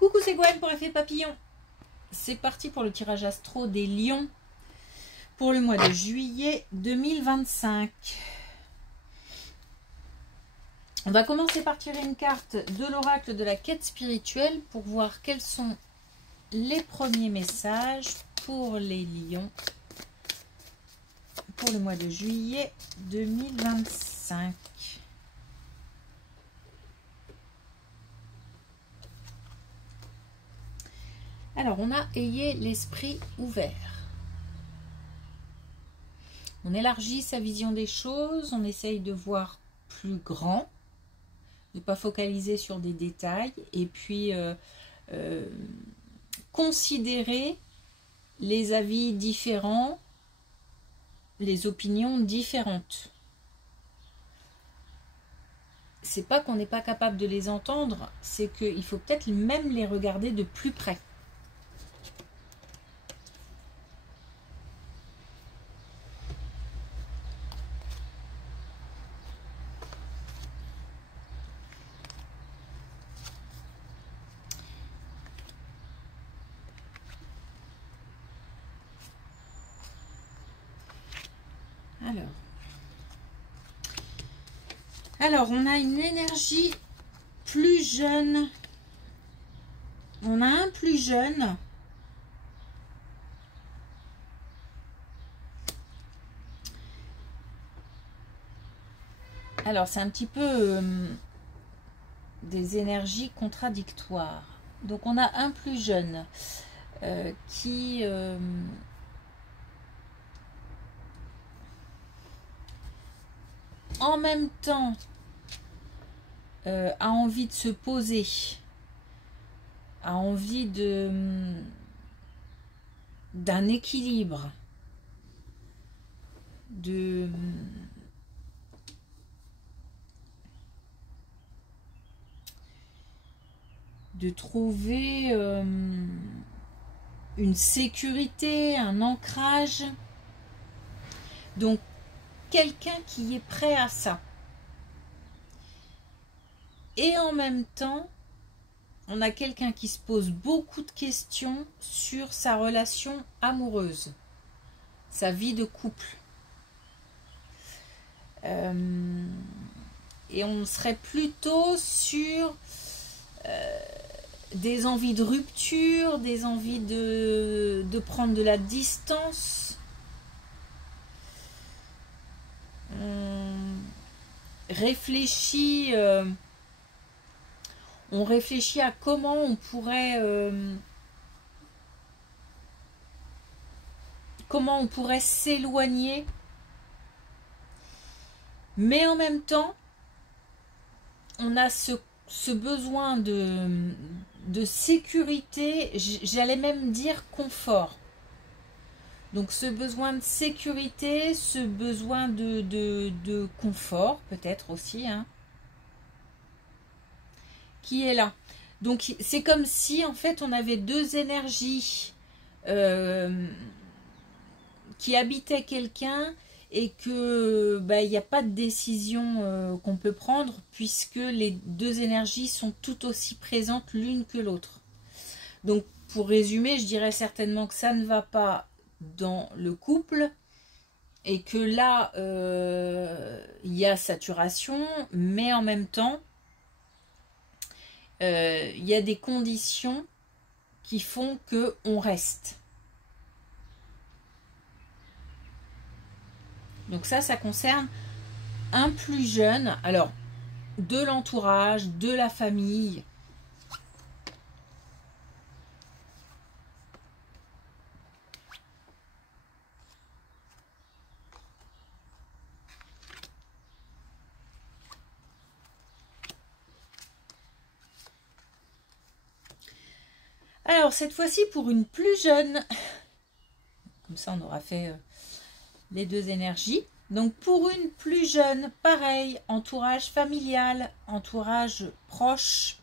Coucou, c'est Gwen pour Effet Papillon. C'est parti pour le tirage astro des lions pour le mois de juillet 2025. On va commencer par tirer une carte de l'oracle de la quête spirituelle pour voir quels sont les premiers messages pour les lions pour le mois de juillet 2025. Alors, on a ayez l'esprit ouvert. On élargit sa vision des choses, on essaye de voir plus grand, de ne pas focaliser sur des détails, et puis considérer les avis différents, les opinions différentes. C'est pas qu'on n'est pas capable de les entendre, c'est qu'il faut peut-être même les regarder de plus près. Alors, on a une énergie plus jeune. On a un plus jeune. Alors, c'est un petit peu des énergies contradictoires. Donc, on a un plus jeune qui... en même temps a envie de se poser, a envie d'un équilibre, de trouver une sécurité, un ancrage. Donc quelqu'un qui est prêt à ça. Et en même temps, on a quelqu'un qui se pose beaucoup de questions sur sa relation amoureuse, sa vie de couple. Et on serait plutôt sur des envies de rupture, des envies de prendre de la distance. On réfléchit à comment on pourrait s'éloigner, mais en même temps on a ce besoin de sécurité, j'allais même dire confort. Donc ce besoin de sécurité, ce besoin de confort, peut-être aussi, hein, qui est là. Donc c'est comme si en fait on avait deux énergies qui habitaient quelqu'un et que il n'y a pas de décision qu'on peut prendre puisque les deux énergies sont tout aussi présentes l'une que l'autre. Donc pour résumer, je dirais certainement que ça ne va pas dans le couple et que là il y a saturation, mais en même temps il y a des conditions qui font que on reste. Donc ça concerne un plus jeune, alors de l'entourage, de la famille. Alors, cette fois-ci, pour une plus jeune, comme ça on aura fait les deux énergies. Donc, pour une plus jeune, pareil, entourage familial, entourage proche.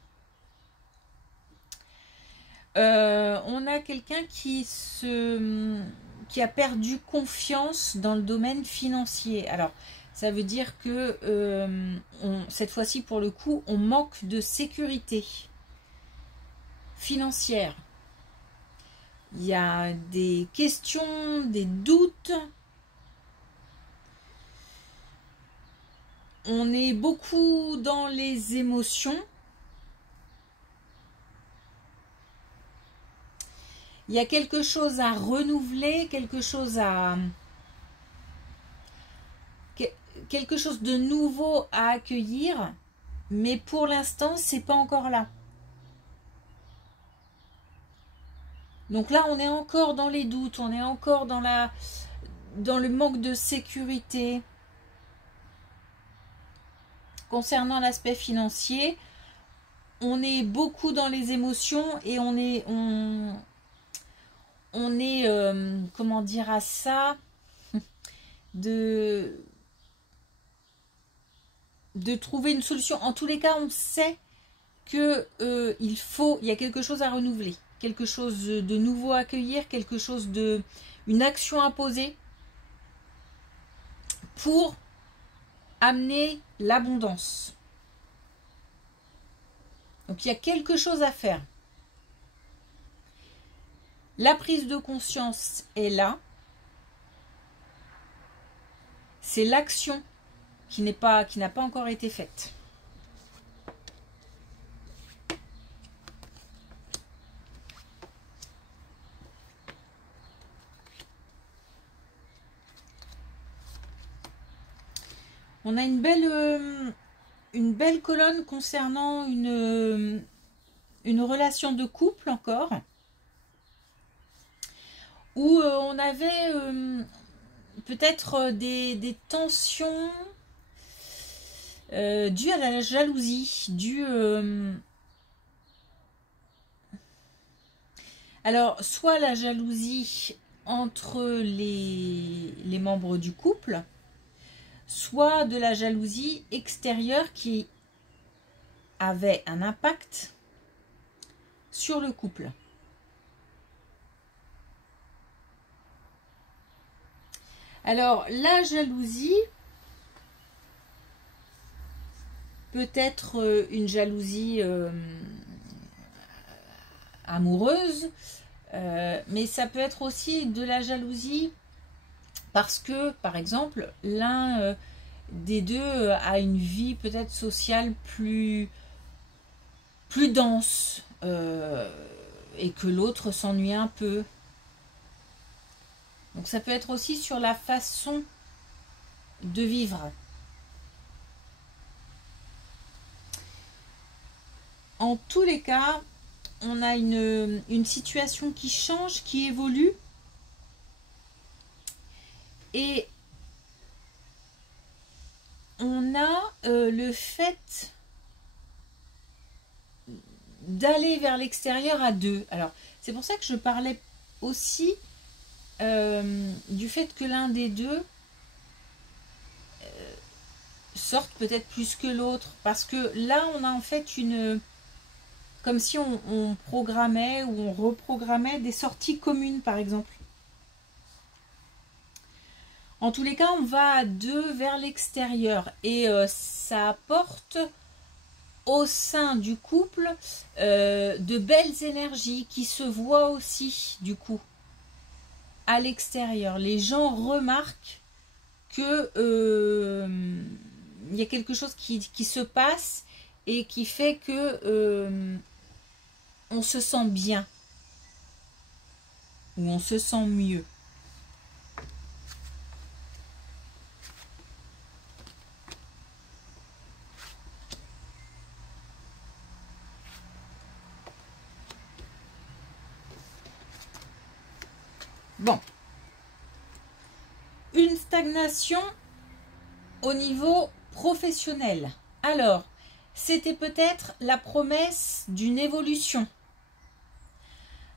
On a quelqu'un qui a perdu confiance dans le domaine financier. Alors, ça veut dire que cette fois-ci, pour le coup, on manque de sécurité. financière. Il y a des questions, des doutes. On est beaucoup dans les émotions. Il y a quelque chose à renouveler, quelque chose de nouveau à accueillir, mais pour l'instant, c'est pas encore là. Donc là, on est encore dans les doutes, on est encore dans le manque de sécurité. Concernant l'aspect financier, on est beaucoup dans les émotions et on est comment dire à ça, de trouver une solution. En tous les cas, on sait que il y a quelque chose à renouveler, quelque chose de nouveau à accueillir, quelque chose une action à poser pour amener l'abondance. Donc il y a quelque chose à faire. La prise de conscience est là. C'est l'action qui n'a pas encore été faite. On a une belle colonne concernant une relation de couple encore, où on avait peut-être des tensions dues à la jalousie, alors soit la jalousie entre les membres du couple, soit de la jalousie extérieure qui avait un impact sur le couple. Alors, la jalousie peut être une jalousie amoureuse, mais ça peut être aussi de la jalousie parce que, par exemple, l'un des deux a une vie peut-être sociale plus dense et que l'autre s'ennuie un peu. Donc ça peut être aussi sur la façon de vivre. En tous les cas, on a une situation qui change, qui évolue. Et on a le fait d'aller vers l'extérieur à deux. Alors, c'est pour ça que je parlais aussi du fait que l'un des deux sorte peut-être plus que l'autre. Parce que là, on a en fait comme si on programmait ou on reprogrammait des sorties communes, par exemple. En tous les cas, on va à deux vers l'extérieur et ça apporte au sein du couple de belles énergies qui se voient aussi du coup à l'extérieur. Les gens remarquent que y a quelque chose qui se passe et qui fait que on se sent bien ou on se sent mieux. Bon, une stagnation au niveau professionnel. Alors, c'était peut-être la promesse d'une évolution,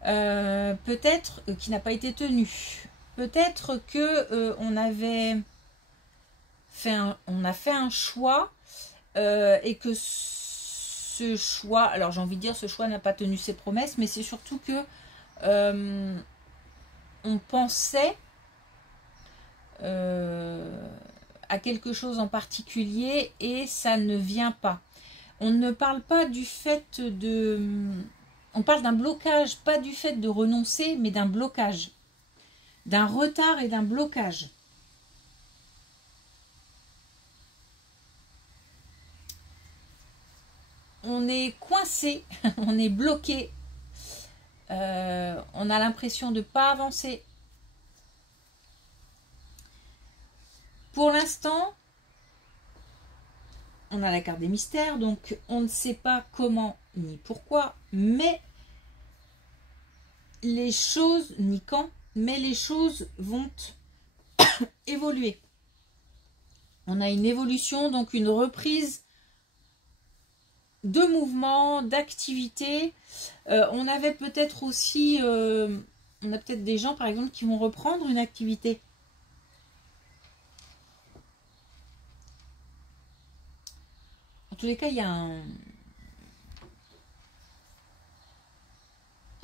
peut-être qui n'a pas été tenue. Peut-être que on a fait un choix et que ce choix, alors j'ai envie de dire ce choix n'a pas tenu ses promesses, mais c'est surtout que on pensait à quelque chose en particulier et ça ne vient pas. On ne parle pas du fait On parle d'un blocage, pas du fait de renoncer, mais d'un blocage. D'un retard et d'un blocage. On est coincé, on est bloqué. On a l'impression de ne pas avancer. Pour l'instant, on a la carte des mystères, donc on ne sait pas comment ni pourquoi, mais les choses, ni quand, mais les choses vont évoluer. On a une évolution, donc une reprise de mouvement, d'activité. On avait peut-être aussi, on a peut-être des gens par exemple qui vont reprendre une activité. En tous les cas, il y a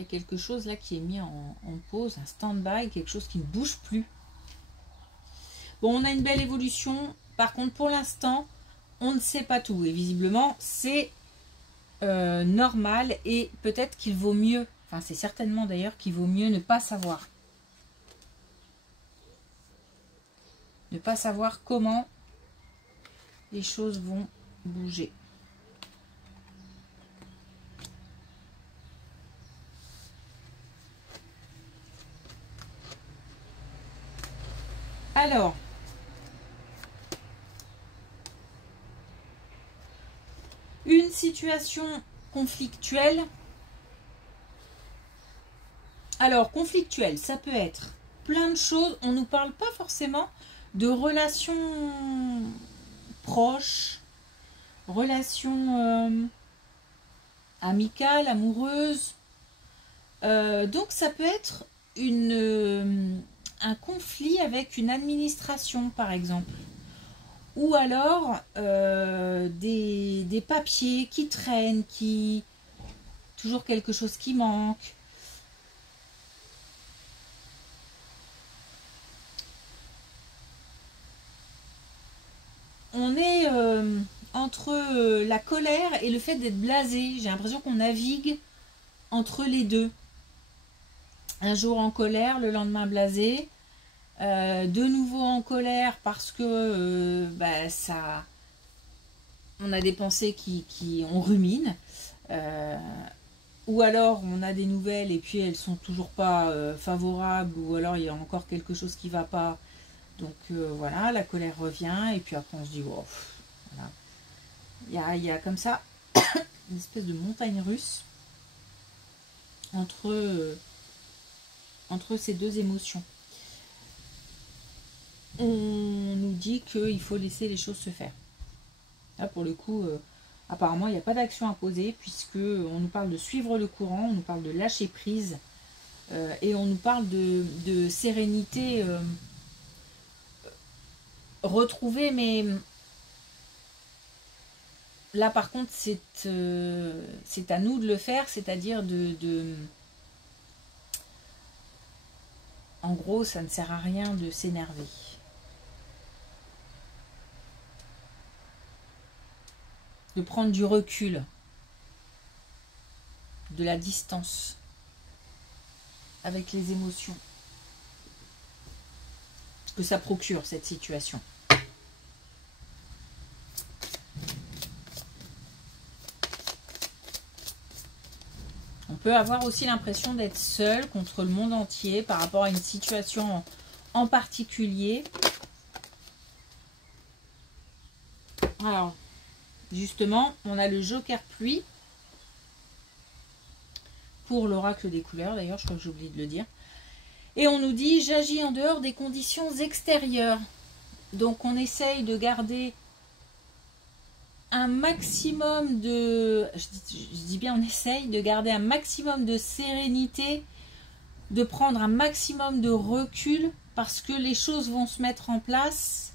quelque chose là qui est mis en pause, un stand-by, quelque chose qui ne bouge plus. Bon, on a une belle évolution. Par contre, pour l'instant, on ne sait pas tout. Et visiblement, c'est normal. Et peut-être qu'il vaut mieux, enfin c'est certainement d'ailleurs qu'il vaut mieux ne pas savoir. Ne pas savoir comment les choses vont bouger. Alors, une situation conflictuelle. Alors, conflictuelle, ça peut être plein de choses. On ne nous parle pas forcément de relations proches, relations amicales, amoureuses. Donc, ça peut être un conflit avec une administration, par exemple. Ou alors des papiers qui traînent, toujours quelque chose qui manque. On est entre la colère et le fait d'être blasé. J'ai l'impression qu'on navigue entre les deux. Un jour en colère, le lendemain blasé. De nouveau en colère parce que ça, on a des pensées on rumine. Ou alors on a des nouvelles et puis elles sont toujours pas favorables, ou alors il y a encore quelque chose qui va pas. Donc voilà, la colère revient et puis après on se dit oh, voilà. Il y a comme ça une espèce de montagne russe entre ces deux émotions. On nous dit qu'il faut laisser les choses se faire. Là pour le coup, apparemment il n'y a pas d'action à poser, puisque on nous parle de suivre le courant, on nous parle de lâcher prise, et on nous parle de sérénité retrouvée, mais là par contre c'est à nous de le faire, c'est-à-dire en gros ça ne sert à rien de s'énerver. De prendre du recul, de la distance avec les émotions que ça procure, cette situation. On peut avoir aussi l'impression d'être seul contre le monde entier par rapport à une situation en particulier. Alors, justement, on a le Joker pluie pour l'oracle des couleurs. D'ailleurs, je crois que j'ai oublié de le dire. Et on nous dit, j'agis en dehors des conditions extérieures. Donc, on essaye de garder un maximum de... Je dis bien, on essaye de garder un maximum de sérénité, de prendre un maximum de recul, parce que les choses vont se mettre en place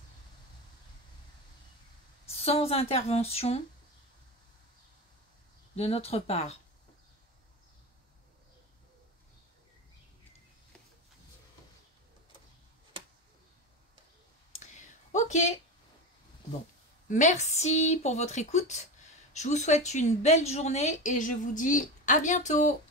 sans intervention de notre part. Ok, bon, merci pour votre écoute. Je vous souhaite une belle journée et je vous dis à bientôt.